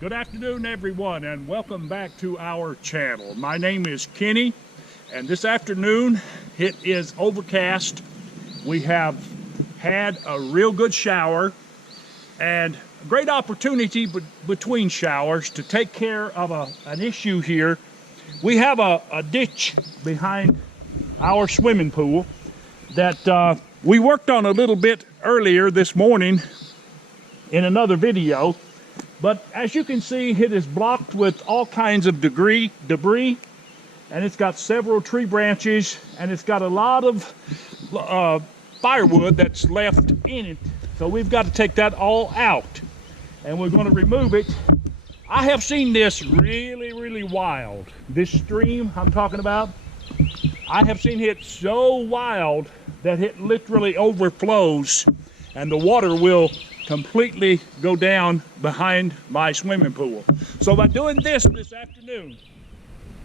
Good afternoon, everyone, and welcome back to our channel. My name is Kenny, and this afternoon it is overcast. We have had a real good shower and a great opportunity between showers to take care of an issue here. We have a ditch behind our swimming pool that we worked on a little bit earlier this morning in another video. But as you can see, it is blocked with all kinds of debris, and it's got several tree branches, and it's got a lot of firewood that's left in it. So we've got to take that all out, and we're going to remove it. I have seen this really wild. This stream I'm talking about, I have seen it so wild that it literally overflows, and the water will completely go down behind my swimming pool. So by doing this afternoon,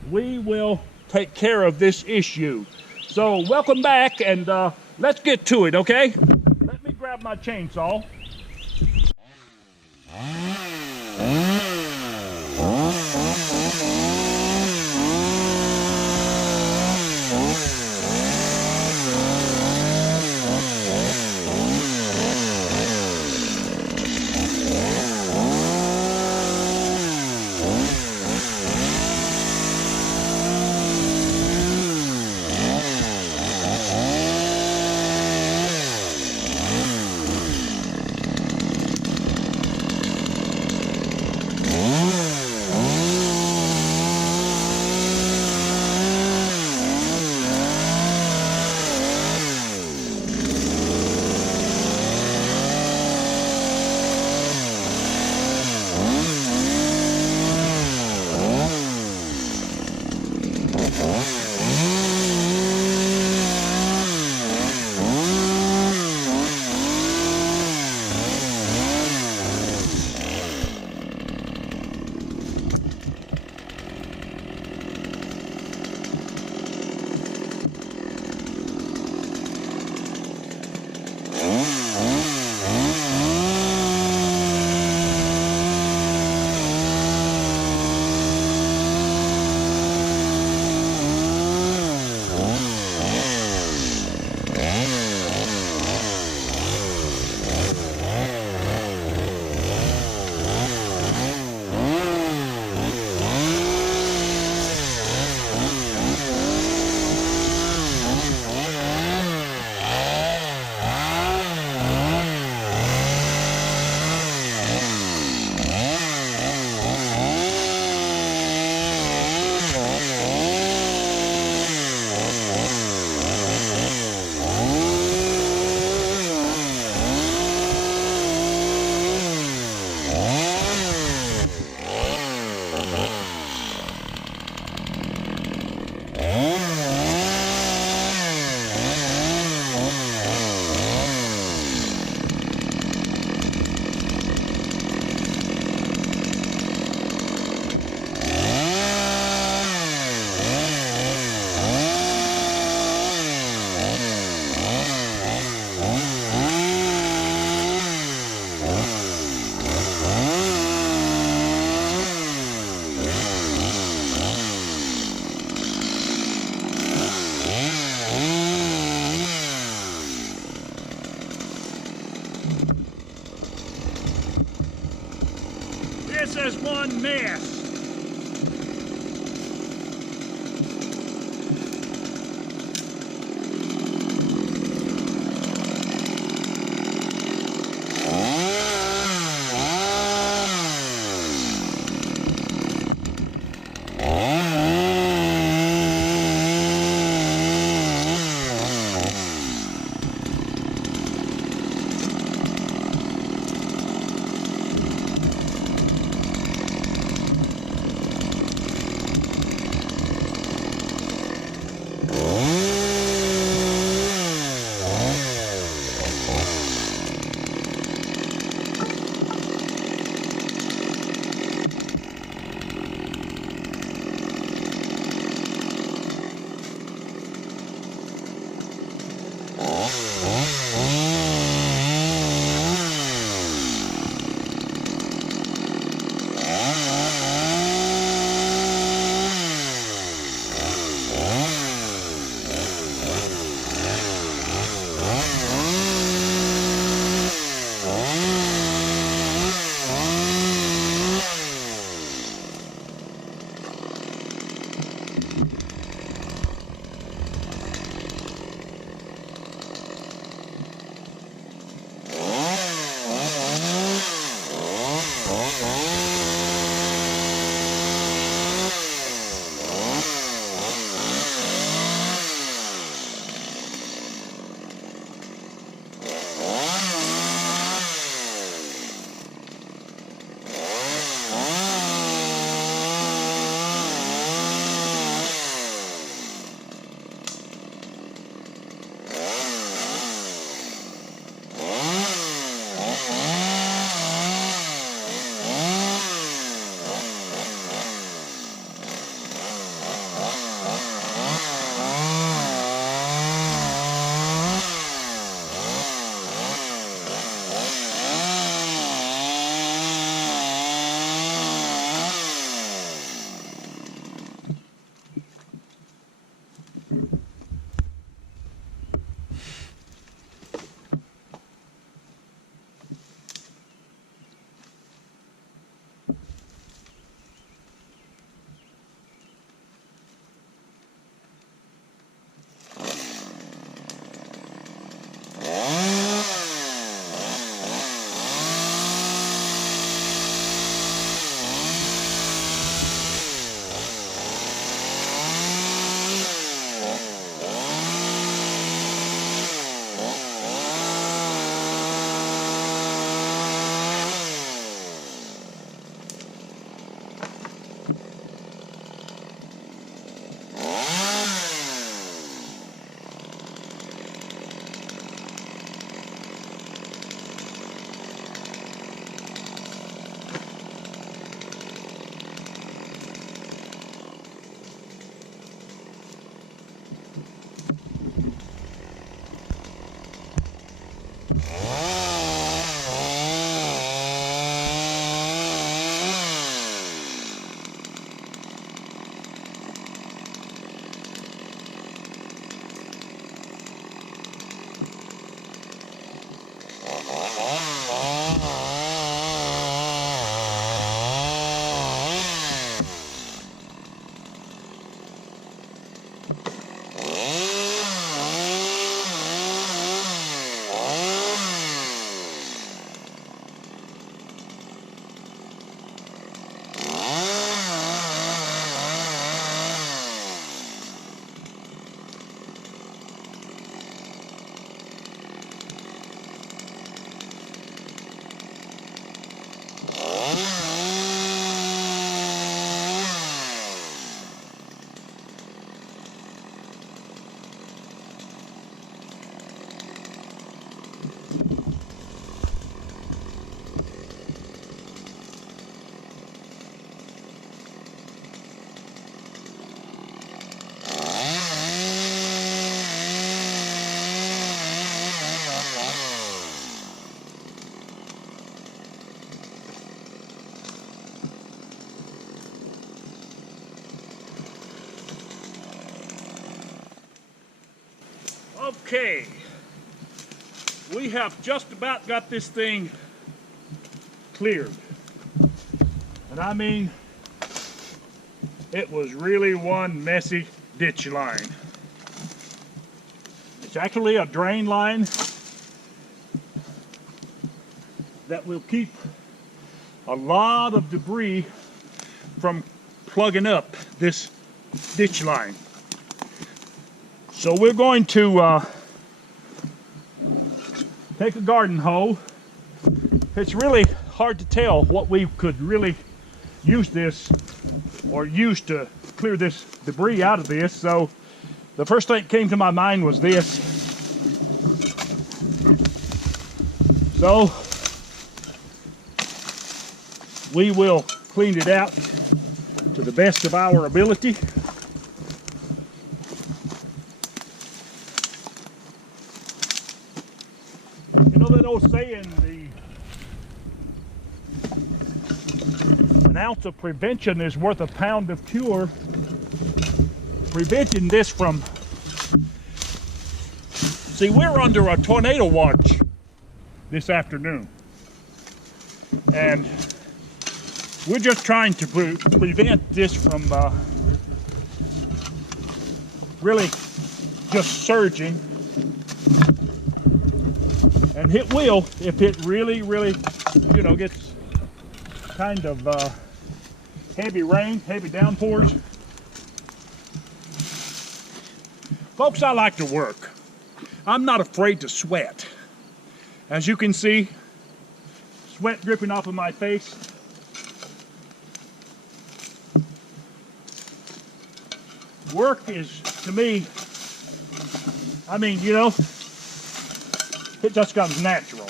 we will take care of this issue. So welcome back, and let's get to it, okay? Let me grab my chainsaw. This is one mess. Okay, we have just about got this thing cleared. And I mean, it was really one messy ditch line. It's actually a drain line that will keep a lot of debris from plugging up this ditch line. So we're going to take a garden hoe. It's really hard to tell what we could really use this or use to clear this debris out of this. So the first thing that came to my mind was this. So we will clean it out to the best of our ability. You know that old saying, an ounce of prevention is worth a pound of cure. Preventing this from, see, we're under a tornado watch this afternoon, and we're just trying to prevent this from really just surging. And it will if it really, you know, gets kind of heavy rain, heavy downpours. Folks, I like to work. I'm not afraid to sweat. As you can see, sweat dripping off of my face. Work is, to me, I mean, you know, it just comes natural.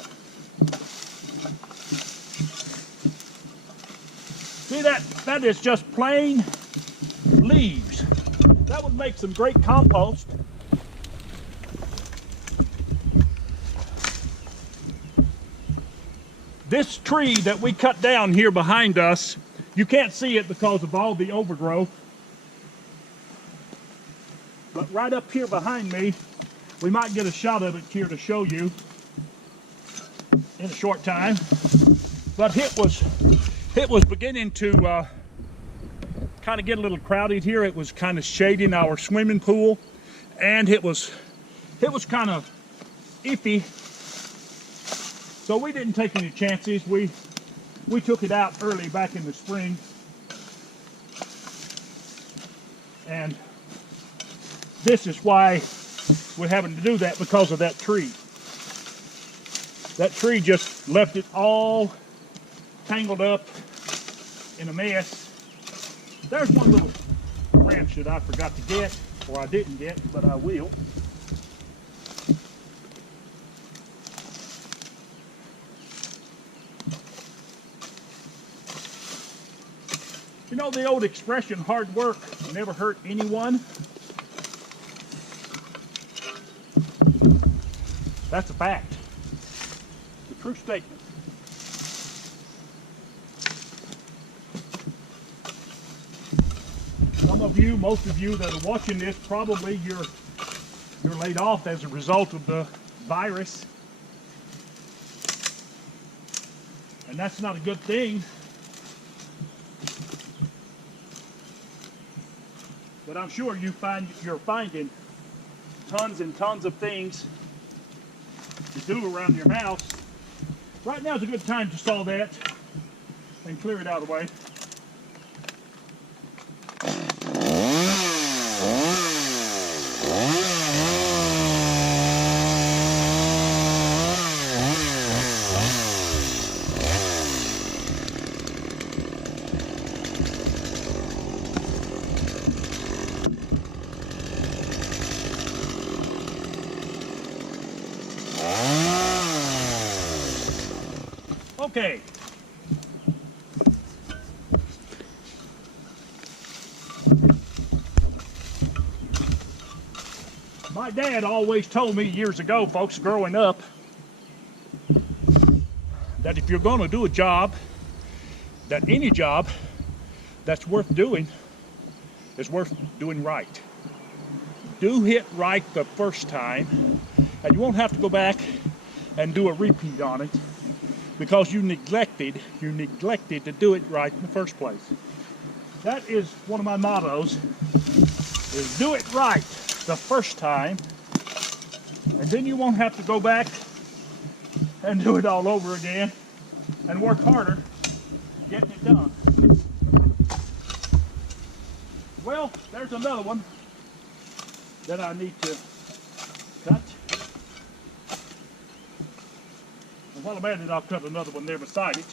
See that? That is just plain leaves. That would make some great compost. This tree that we cut down here behind us, you can't see it because of all the overgrowth. But right up here behind me, we might get a shot of it here to show you in a short time. But it was beginning to kind of get a little crowded here. It was kind of shading our swimming pool, and it was kind of iffy. So we didn't take any chances. We took it out early back in the spring, and this is why we're having to do that, because of that tree. That tree just left it all tangled up in a mess. There's one little branch that I forgot to get, or I didn't get, but I will. You know the old expression, hard work never hurt anyone? That's a fact. It's a true statement. Some of you, most of you that are watching this, probably you're laid off as a result of the virus. And that's not a good thing. But I'm sure you're finding tons and tons of things to do around your house. Right now is a good time to saw that and clear it out of the way. Okay. My dad always told me years ago, folks, growing up, that if you're going to do a job, that any job that's worth doing is worth doing right. Do it right the first time, and you won't have to go back and do a repeat on it, because you neglected to do it right in the first place. That is one of my mottos, is do it right the first time, and then you won't have to go back and do it all over again and work harder getting it done. Well, there's another one that I need to cut. And while I'm at it, I'll cut another one there beside it.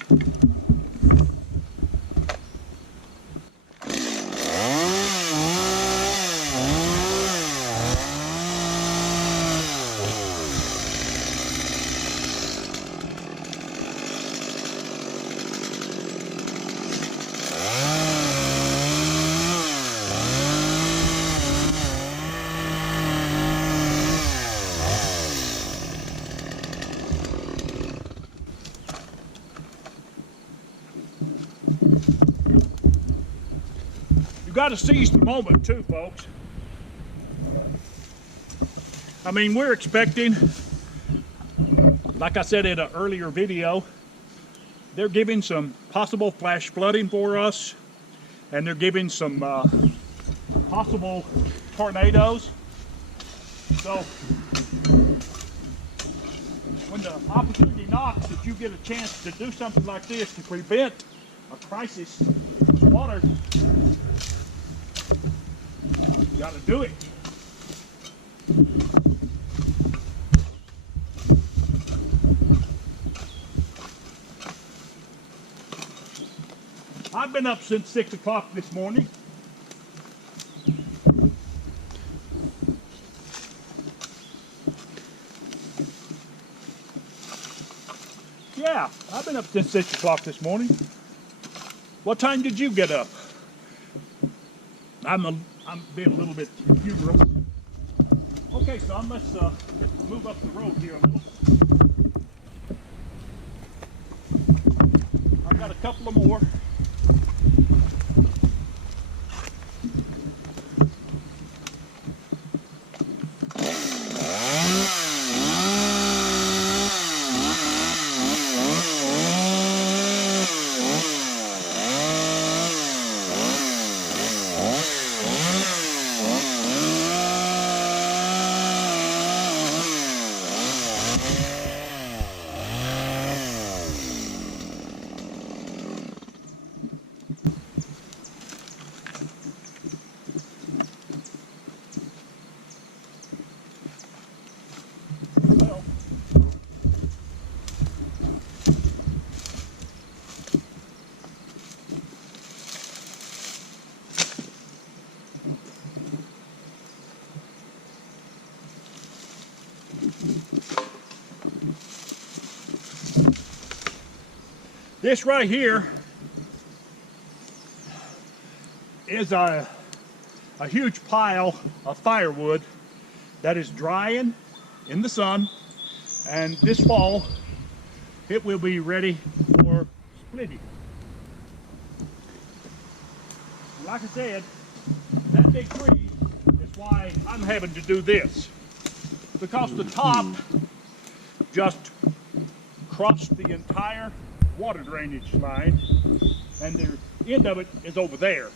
Got to seize the moment too, folks. I mean, we're expecting, like I said in an earlier video, they're giving some possible flash flooding for us, and they're giving some possible tornadoes. So when the opportunity knocks that you get a chance to do something like this to prevent a crisis with water, you got to do it. I've been up since 6 o'clock this morning. Yeah, I've been up since 6 o'clock this morning. What time did you get up? I'm being a little bit humorous. Okay, son, let's move up the road here a little. I've got a couple of more. This right here is a huge pile of firewood that is drying in the sun, and this fall it will be ready for splitting. Like I said, that big tree is why I'm having to do this, because the top just crossed the entire water drainage line, and the end of it is over there.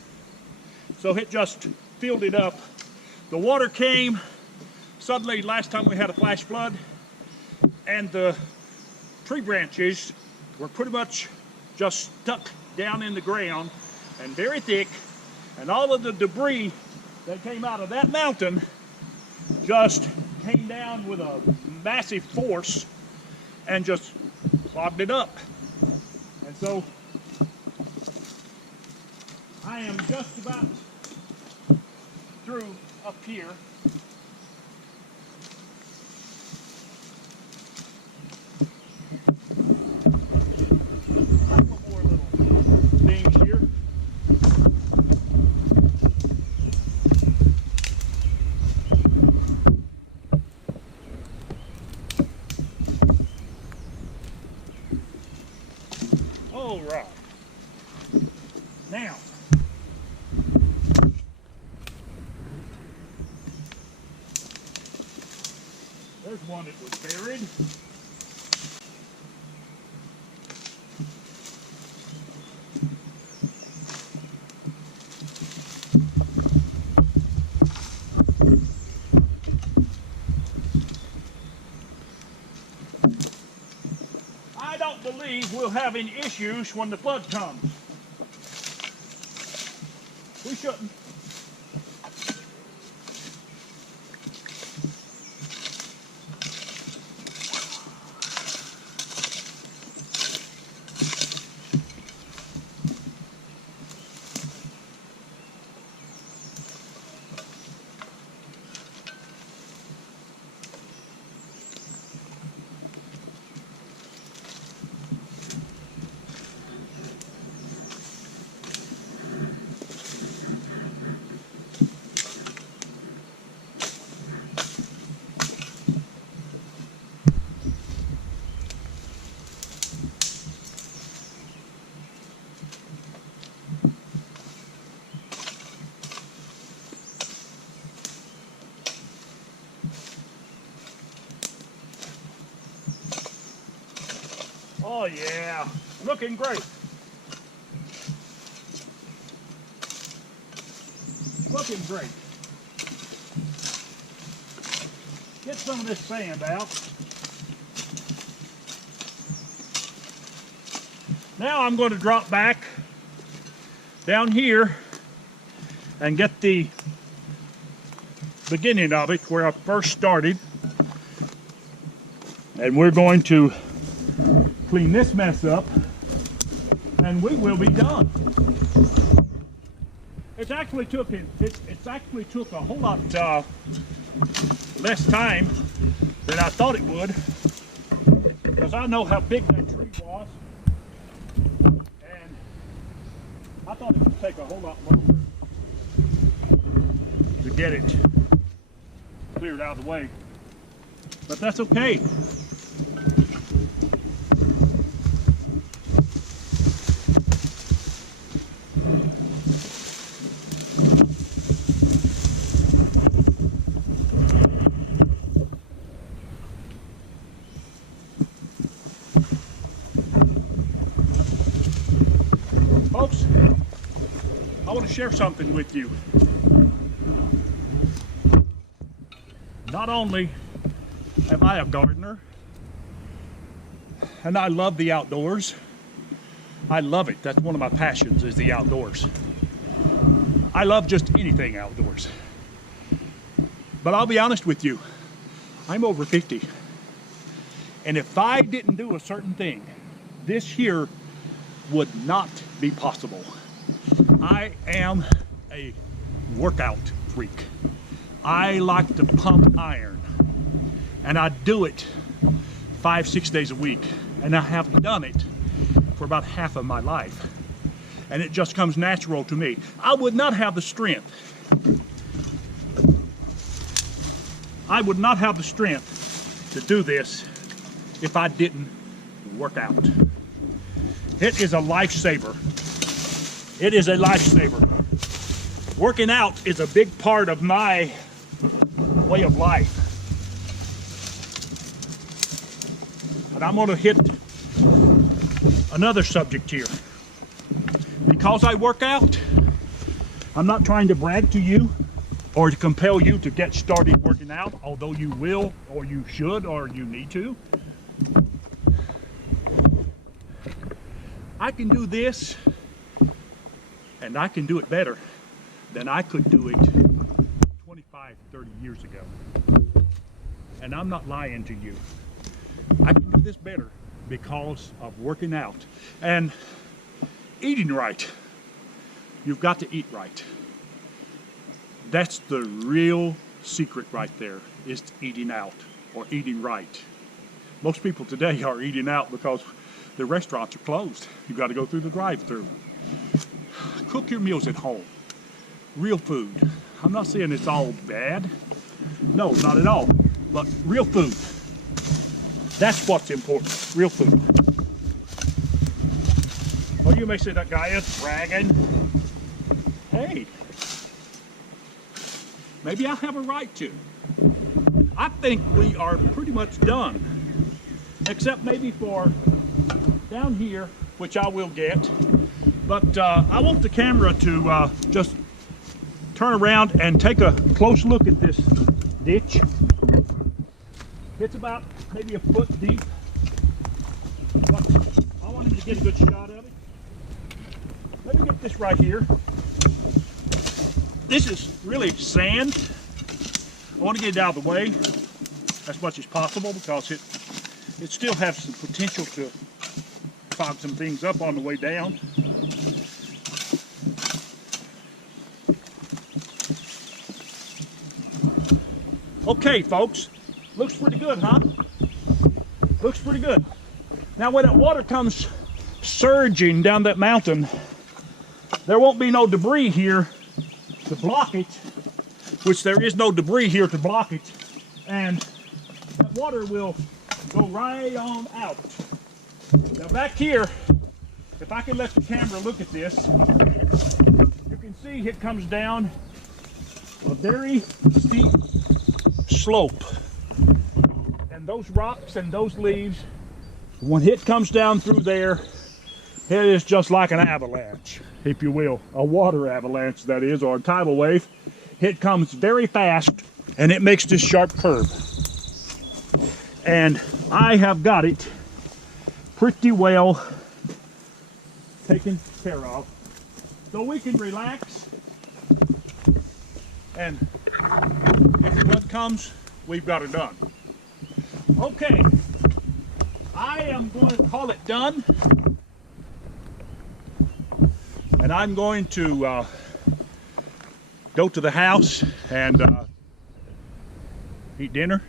So it just filled it up. The water came suddenly last time we had a flash flood, and the tree branches were pretty much just stuck down in the ground and very thick, and all of the debris that came out of that mountain just came down with a massive force and just clogged it up. And so I am just about through up here. A couple more little things here. All right. Now, there's one that was buried. I don't believe we'll have any issues when the flood comes. We shouldn't. Oh yeah, looking great. Looking great. Get some of this sand out. Now I'm going to drop back down here and get the beginning of it where I first started. And we're going to clean this mess up and we will be done. It's actually took a whole lot less time than I thought it would, because I know how big that tree was, and I thought it would take a whole lot longer to get it cleared out of the way, but that's okay. Folks, I want to share something with you. Not only am I a gardener, and I love the outdoors. I love it. That's one of my passions, is the outdoors. I love just anything outdoors. But I'll be honest with you, I'm over 50. And if I didn't do a certain thing, this here would not be possible. I am a workout freak. I like to pump iron, and I do it 5-6 days a week, and I have done it for about half of my life, and it just comes natural to me. I would not have the strength. I would not have the strength to do this if I didn't work out. It is a lifesaver. It is a lifesaver. Working out is a big part of my way of life. And I'm going to hit another subject here. Because I work out, I'm not trying to brag to you or to compel you to get started working out, although you will, or you should, or you need to. I can do this, and I can do it better than I could do it 25, 30 years ago. And I'm not lying to you. I can do this better because of working out and eating right. You've got to eat right. That's the real secret right there, is eating out or eating right. Most people today are eating out because the restaurants are closed. You've got to go through the drive-thru. Cook your meals at home. Real food. I'm not saying it's all bad. No, not at all. But real food. That's what's important. Real food. Well, you may say that guy is bragging. Hey, maybe I have a right to. I think we are pretty much done. Except maybe for down here, which I will get. But I want the camera to just turn around and take a close look at this ditch. It's about maybe a foot deep. But I want him to get a good shot of it. Let me get this right here. This is really sand. I want to get it out of the way as much as possible because it still has some potential to fog some things up on the way down. Okay, folks, looks pretty good, huh? Looks pretty good. Now when that water comes surging down that mountain, there won't be no debris here to block it, which there is no debris here to block it, and that water will go right on out. Now back here, if I can let the camera look at this, you can see it comes down a very steep slope. And those rocks and those leaves, when it comes down through there, it is just like an avalanche, if you will. A water avalanche, that is, or a tidal wave. It comes very fast and it makes this sharp curve. And I have got it pretty well taken care of. so we can relax. And if the flood comes, we've got it done. Okay, I am going to call it done. And I'm going to go to the house and eat dinner.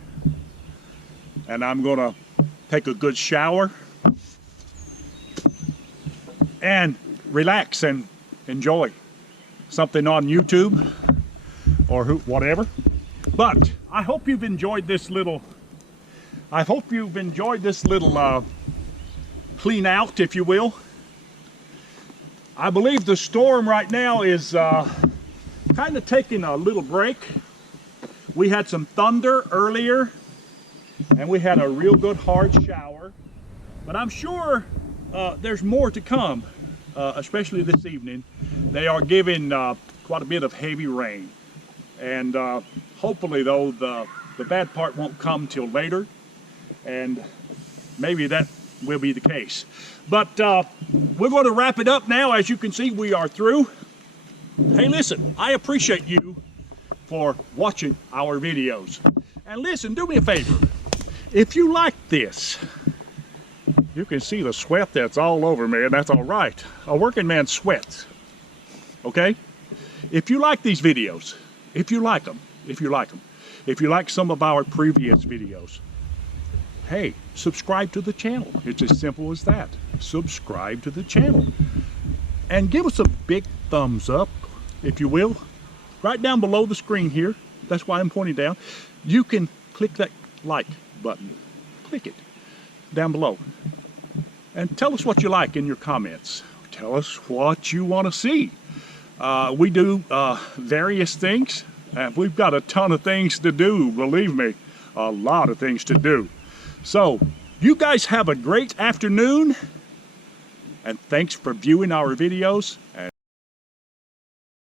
And I'm going to take a good shower and relax and enjoy something on YouTube or whatever. But I hope you've enjoyed this little clean out, if you will. I believe the storm right now is kind of taking a little break. We had some thunder earlier and we had a real good hard shower, but I'm sure there's more to come, especially this evening. They are giving quite a bit of heavy rain, and hopefully though the bad part won't come till later, and maybe that will be the case. But we're going to wrap it up now. As you can see, we are through. Hey, listen, I appreciate you for watching our videos. And listen, do me a favor. If you like this, you can see the sweat that's all over me, and that's all right. A working man sweats, okay? If you like these videos, if you like some of our previous videos, hey, subscribe to the channel. It's as simple as that. Subscribe to the channel. And give us a big thumbs up, if you will. Right down below the screen here, that's why I'm pointing down, you can click that like button. Click it down below. And tell us what you like in your comments. Tell us what you want to see. We do various things. We've got a ton of things to do, believe me. A lot of things to do. So, you guys have a great afternoon. And thanks for viewing our videos.